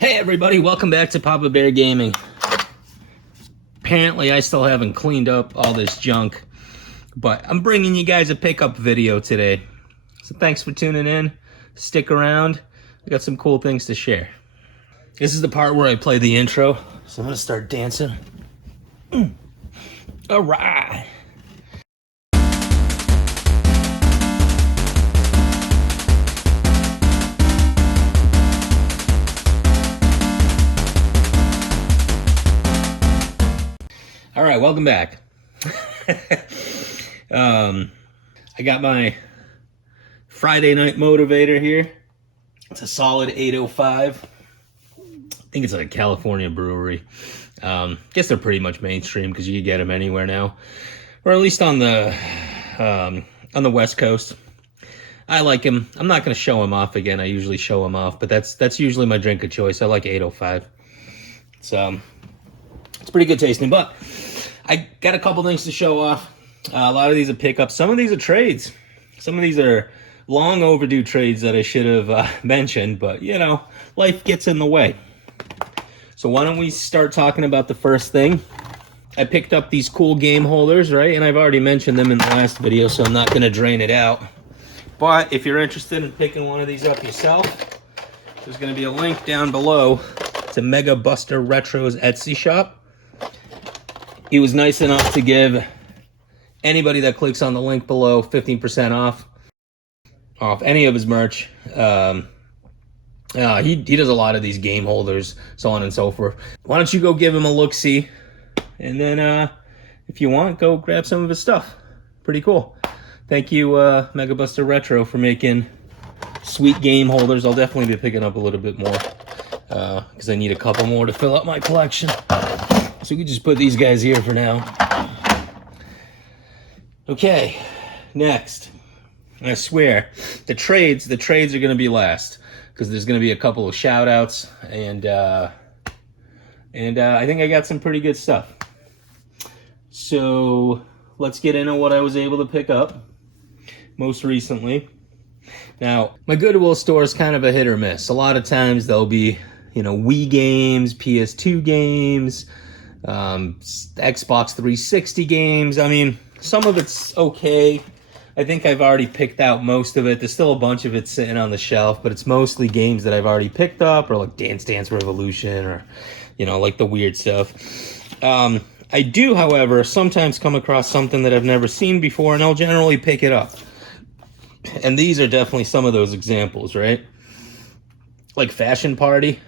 Hey everybody, welcome back to Papa Bear Gaming. Apparently I still haven't cleaned up all this junk, but I'm bringing you guys a pickup video today. So thanks for tuning in. Stick around. I got some cool things to share. This is the part where I play the intro, so I'm gonna start dancing. All right. All right, welcome back. I got my Friday night motivator here. It's a solid 805. I think it's a California brewery. Guess they're pretty much mainstream because you can get them anywhere now, or at least on the West Coast. I like him. I'm not going to show him off again. I usually show him off, but that's usually my drink of choice. I like 805. So it's pretty good tasting, but I got a couple things to show off. A lot of these are pickups. Some of these are trades. Some of these are long overdue trades that I should have mentioned, but you know, life gets in the way. So why don't we start talking about the first thing? I picked up these cool game holders, right? And I've already mentioned them in the last video, so I'm not going to drain it out. But if you're interested in picking one of these up yourself, there's going to be a link down below to Mega Buster Retro's Etsy shop. He was nice enough to give anybody that clicks on the link below 15% off any of his merch. He does a lot of these game holders, so on and so forth. Why don't you go give him a look-see, and then if you want, go grab some of his stuff. Pretty cool. Thank you, Mega Buster Retro, for making sweet game holders. I'll definitely be picking up a little bit more because I need a couple more to fill up my collection. So we can just put these guys here for now. Okay, next. I swear, the trades are going to be last because there's going to be a couple of shout outs, and I think I got some pretty good stuff. So let's get into what I was able to pick up most recently. Now, my Goodwill store is kind of a hit or miss. A lot of times there'll be, you know, Wii games, PS2 games, Xbox 360 games. I mean, some of it's okay. I think I've already picked out most of it. There's still a bunch of it sitting on the shelf, but it's mostly games that I've already picked up, or like Dance Dance Revolution, or, you know, like the weird stuff. I do, however, sometimes come across something that I've never seen before, and I'll generally pick it up. And these are definitely some of those examples, right? Like Fashion Party.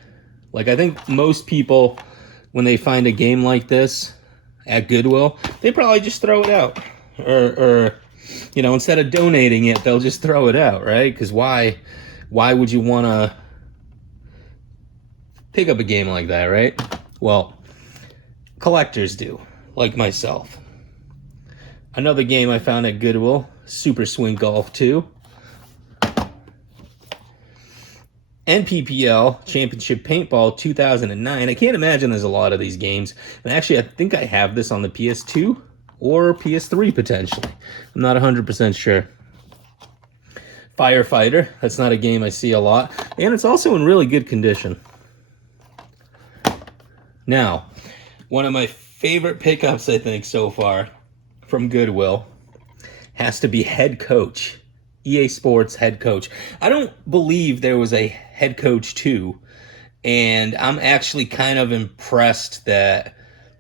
Like, I think most people, when they find a game like this at Goodwill, they probably just throw it out. Or you know, instead of donating it, they'll just throw it out, right? Because why would you want to pick up a game like that, right? Well, collectors do, like myself. Another game I found at Goodwill, Super Swing Golf 2. NPPL Championship Paintball 2009. I can't imagine there's a lot of these games. And actually, I think I have this on the PS2 or PS3 potentially. I'm not 100% sure. Firefighter. That's not a game I see a lot. And it's also in really good condition. Now, one of my favorite pickups, I think, so far from Goodwill has to be Head Coach. EA Sports Head Coach. I don't believe there was a Head Coach 2, and I'm actually kind of impressed that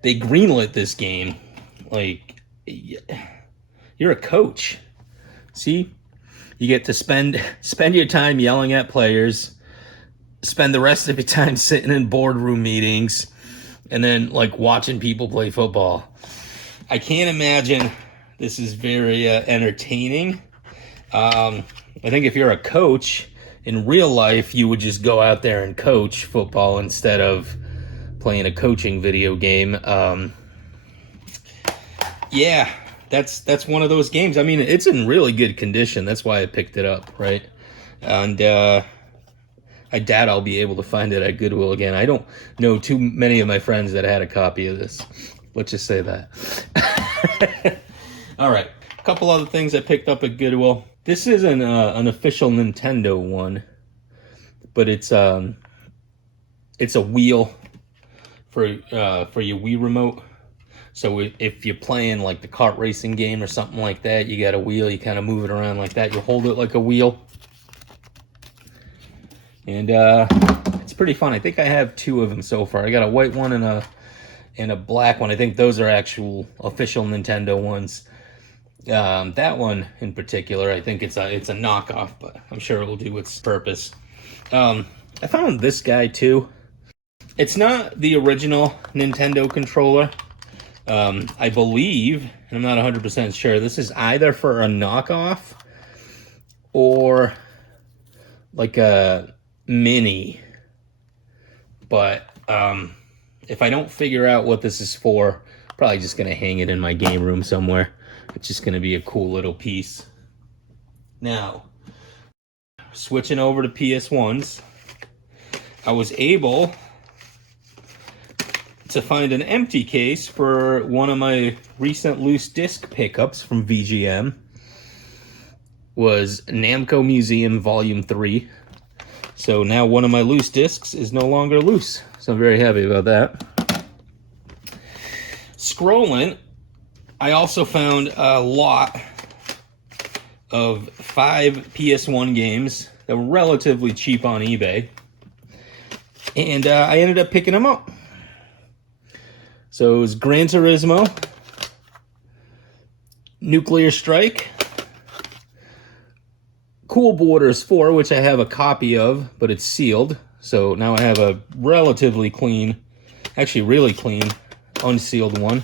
they greenlit this game. Like, you're a coach. See? You get to spend your time yelling at players, spend the rest of your time sitting in boardroom meetings, and then, like, watching people play football. I can't imagine this is very entertaining. I think if you're a coach in real life, you would just go out there and coach football instead of playing a coaching video game. Yeah, that's one of those games. I mean, it's in really good condition. That's why I picked it up, right? And I doubt I'll be able to find it at Goodwill again. I don't know too many of my friends that had a copy of this. Let's just say that. All right, a couple other things I picked up at Goodwill. This isn't an official Nintendo one, but it's It's a wheel for your Wii remote. So if you're playing like the kart racing game or something like that, you got a wheel, you kind of move it around like that. You hold it like a wheel. And it's pretty fun. I think I have 2 of them so far. I got a white one and a black one. I think those are actual official Nintendo ones. That one in particular, I think it's a knockoff, but I'm sure it will do its purpose. I found this guy too. It's not the original Nintendo controller. I believe, and I'm not 100% sure, this is either for a knockoff or like a mini. But if I don't figure out what this is for, probably just gonna hang it in my game room somewhere. It's just gonna be a cool little piece. Now, switching over to PS1s, I was able to find an empty case for one of my recent loose disc pickups from VGM. Was Namco Museum Volume 3. So now one of my loose discs is no longer loose. So I'm very happy about that. Scrolling, I also found a lot of 5 PS1 games that were relatively cheap on eBay. And I ended up picking them up. So it was Gran Turismo, Nuclear Strike, Cool Borders 4, which I have a copy of, but it's sealed. So now I have a relatively clean, actually really clean, unsealed one.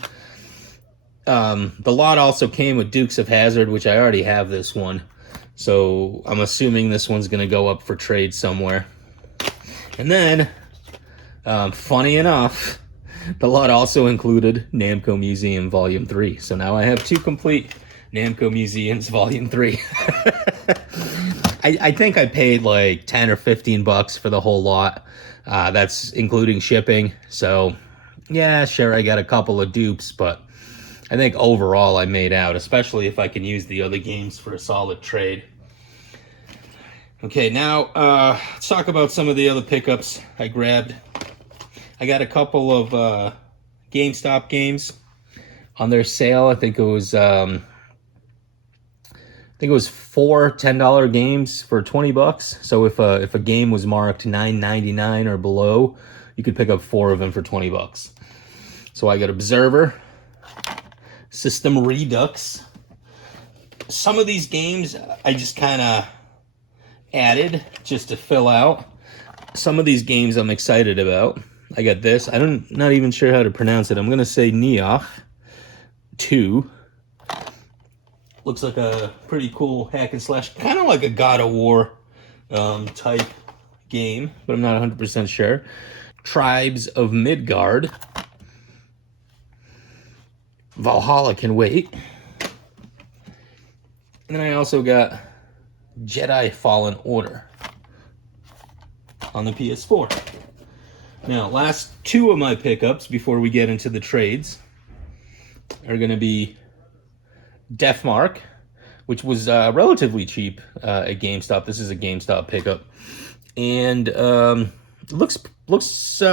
The lot also came with Dukes of Hazzard, which I already have this one. So I'm assuming this one's going to go up for trade somewhere. And then, funny enough, the lot also included Namco Museum Volume 3. So now I have 2 complete Namco Museums Volume 3. I think I paid like 10 or 15 bucks for the whole lot. That's including shipping. So, yeah, sure, I got a couple of dupes, but I think overall I made out, especially if I can use the other games for a solid trade. Okay, now let's talk about some of the other pickups I grabbed. I got a couple of GameStop games on their sale. I think it was 4 $10 games for 20 bucks. So if a game was marked $9.99 or below, you could pick up 4 of them for 20 bucks. So I got Observer, System Redux. Some of these games I just kind of added just to fill out. Some of these games I'm excited about. I got this. I'm not even sure how to pronounce it. I'm going to say Neoch 2. Looks like a pretty cool hack and slash. Kind of like a God of War type game, but I'm not 100% sure. Tribes of Midgard. Valhalla can wait. And then I also got Jedi Fallen Order on the PS4. Now, last 2 of my pickups before we get into the trades are going to be Deathmark, which was relatively cheap at GameStop. This is a GameStop pickup. And looks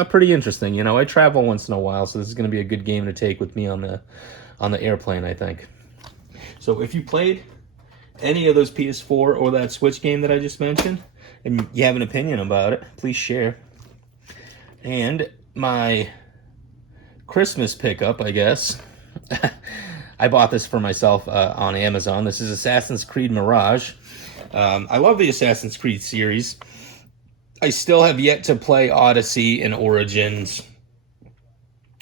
pretty interesting. You know, I travel once in a while, so this is going to be a good game to take with me on the airplane, I think. So if you played any of those PS4 or that Switch game that I just mentioned, and you have an opinion about it, please share. And my Christmas pickup, I guess, I bought this for myself on Amazon. This is Assassin's Creed Mirage. I love the Assassin's Creed series. I still have yet to play Odyssey and Origins,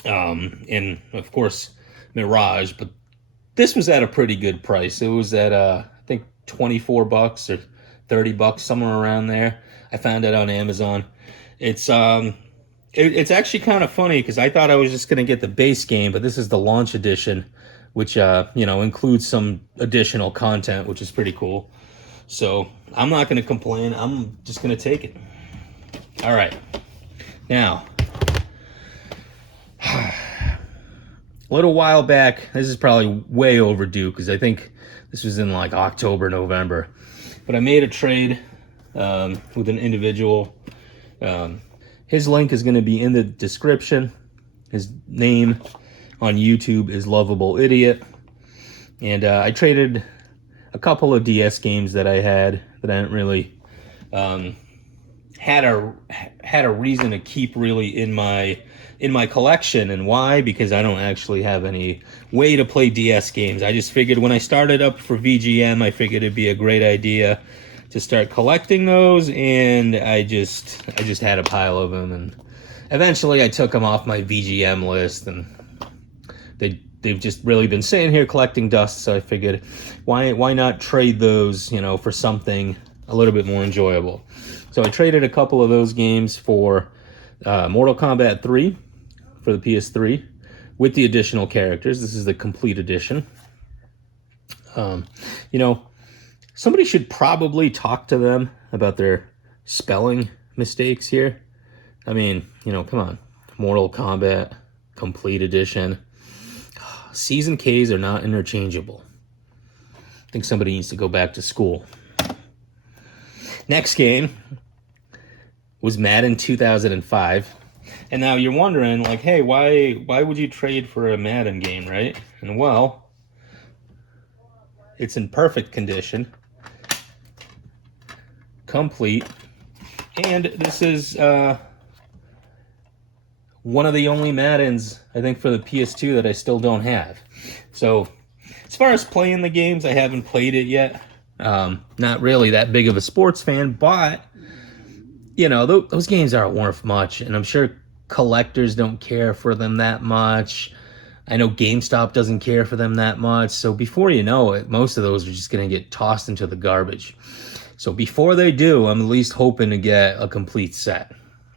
and of course Mirage, but this was at a pretty good price. It was at I think 24 bucks or 30 bucks, somewhere around there. I found it on Amazon. It's actually kind of funny because I thought I was just going to get the base game, but this is the launch edition, which includes some additional content, which is pretty cool. So I'm not going to complain. I'm just going to take it. All right. Now, a little while back, this is probably way overdue because I think this was in like October, November. But I made a trade with an individual. His link is going to be in the description. His name on YouTube is Lovable Idiot. And I traded a couple of DS games that I had that I didn't really had a reason to keep really in my collection. And why? Because I don't actually have any way to play DS games. I just figured when I started up for VGM, I figured it'd be a great idea to start collecting those, and I just had a pile of them, and eventually I took them off my VGM list, and they've just really been sitting here collecting dust. So I figured, why not trade those, for something a little bit more enjoyable. So I traded a couple of those games for Mortal Kombat 3 for the PS3 with the additional characters. This is the complete edition. Somebody should probably talk to them about their spelling mistakes here. I mean, come on. Mortal Kombat Complete Edition. C's and K's are not interchangeable. I think somebody needs to go back to school. Next game was Madden 2005. And now you're wondering, like, hey, why would you trade for a Madden game, right? And well, it's in perfect condition. Complete. And this is one of the only Maddens, I think, for the PS2 that I still don't have. So, as far as playing the games, I haven't played it yet. Not really that big of a sports fan, but, those games aren't worth much, and I'm sure collectors don't care for them that much. I know GameStop doesn't care for them that much, so before you know it, most of those are just going to get tossed into the garbage. So before they do, I'm at least hoping to get a complete set,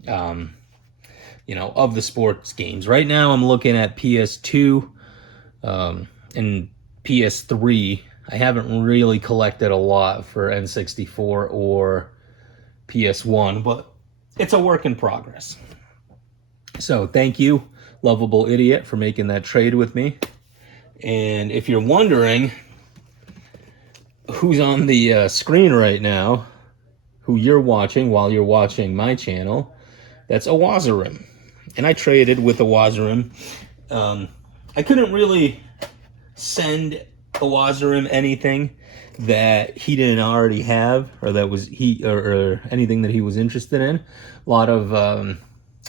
of the sports games. Right now, I'm looking at PS2 and PS3. I haven't really collected a lot for N64 or PS1, but it's a work in progress. So thank you, Lovable Idiot, for making that trade with me. And if you're wondering who's on the screen right now, who you're watching while you're watching my channel, that's Awazarim. And I traded with Awazarim. I couldn't really send Awazarim anything that he didn't already have, or that was or anything that he was interested in. A lot of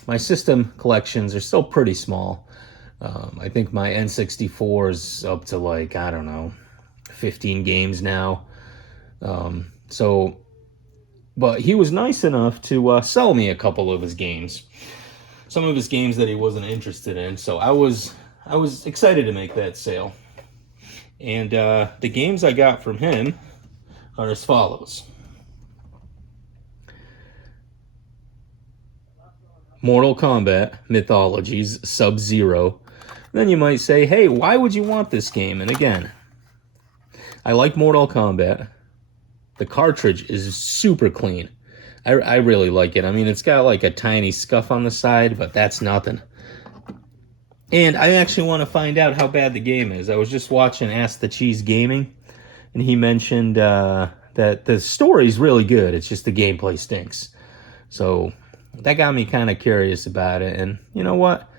my system collections are still pretty small. I think my N64 is up to, like, I don't know, 15 games now. But he was nice enough to sell me a couple of his games. Some of his games that he wasn't interested in. So I was excited to make that sale. And the games I got from him are as follows. Mortal Kombat Mythologies Sub-Zero. Then you might say, hey, why would you want this game? And again, I like Mortal Kombat. The cartridge is super clean. I really like it. I mean, it's got like a tiny scuff on the side, but that's nothing. And I actually want to find out how bad the game is. I was just watching Ask the Cheese Gaming, and he mentioned that the story's really good. It's just the gameplay stinks. So that got me kind of curious about it. And you know what?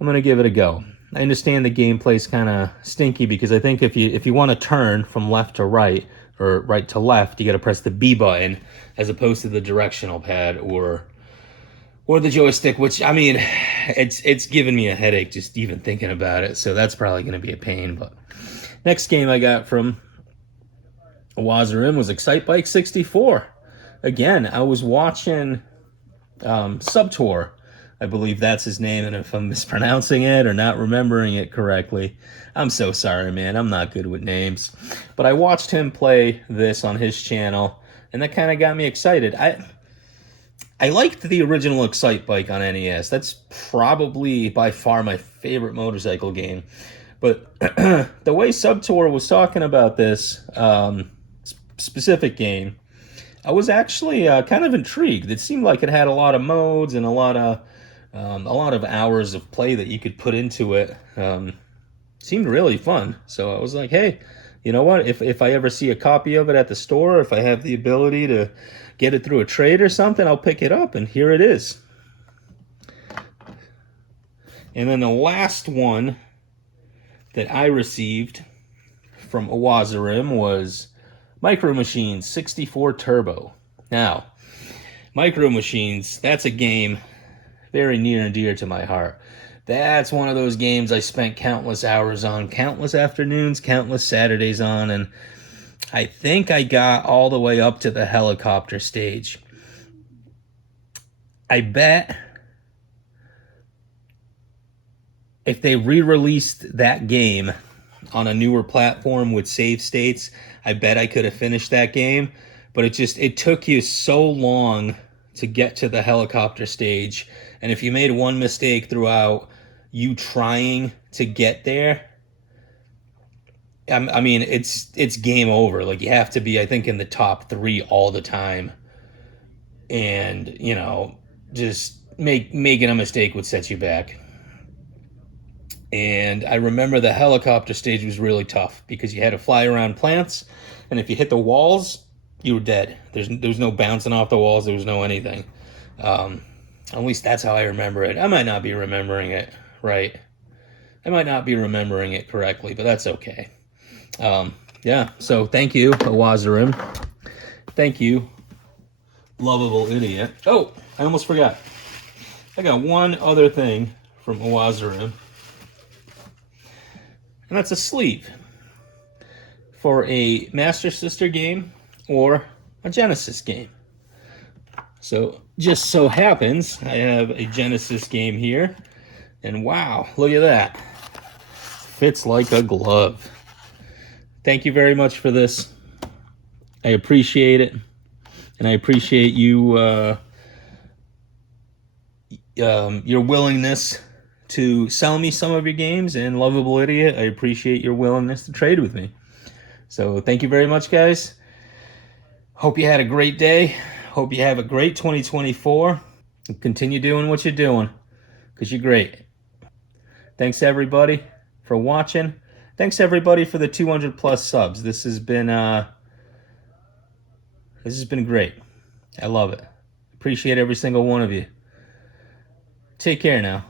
I'm going to give it a go. I understand the gameplay's kind of stinky because I think if you want to turn from left to right or right to left, you got to press the B button as opposed to the directional pad or the joystick, which, I mean, it's giving me a headache just even thinking about it. So that's probably going to be a pain. But next game I got from Awazarim was Excitebike 64. Again, I was watching Subtour. I believe that's his name, and if I'm mispronouncing it or not remembering it correctly, I'm so sorry, man. I'm not good with names. But I watched him play this on his channel, and that kind of got me excited. I liked the original Excitebike on NES. That's probably by far my favorite motorcycle game. But the way Subtour was talking about this specific game, I was actually kind of intrigued. It seemed like it had a lot of modes and a lot of hours of play that you could put into it. Seemed really fun. So I was like, hey, you know what? If I ever see a copy of it at the store, if I have the ability to get it through a trade or something, I'll pick it up. And here it is. And then the last one that I received from Awazarim was Micro Machines 64 Turbo. Now, Micro Machines, that's a game very near and dear to my heart. That's one of those games I spent countless hours on, countless afternoons, countless Saturdays on, and I think I got all the way up to the helicopter stage. I bet if they re-released that game on a newer platform with save states, I bet I could have finished that game. But it took you so long to get to the helicopter stage. And if you made one mistake throughout you trying to get there, I mean, it's game over. Like, you have to be, I think, in the top 3 all the time. And, just making a mistake would set you back. And I remember the helicopter stage was really tough because you had to fly around plants, and if you hit the walls, you were dead. There was no bouncing off the walls. There was no anything. At least that's how I remember it. I might not be remembering it right. I might not be remembering it correctly, but that's okay. Yeah, so thank you, Awazarim. Thank you, lovable idiot. Oh, I almost forgot. I got one other thing from Awazarim, and that's a sleeve for a Master Sister game or a Genesis game. So just so happens I have a Genesis game here, and wow, look at that. Fits like a glove. Thank you very much for this. I appreciate it, and I appreciate you your willingness to sell me some of your games, and lovable idiot, I appreciate your willingness to trade with me. So thank you very much, guys. Hope you had a great day. Hope you have a great 2024. And continue doing what you're doing, because you're great. Thanks everybody for watching. Thanks everybody for the 200 plus subs. This has been great. I love it. Appreciate every single one of you. Take care now.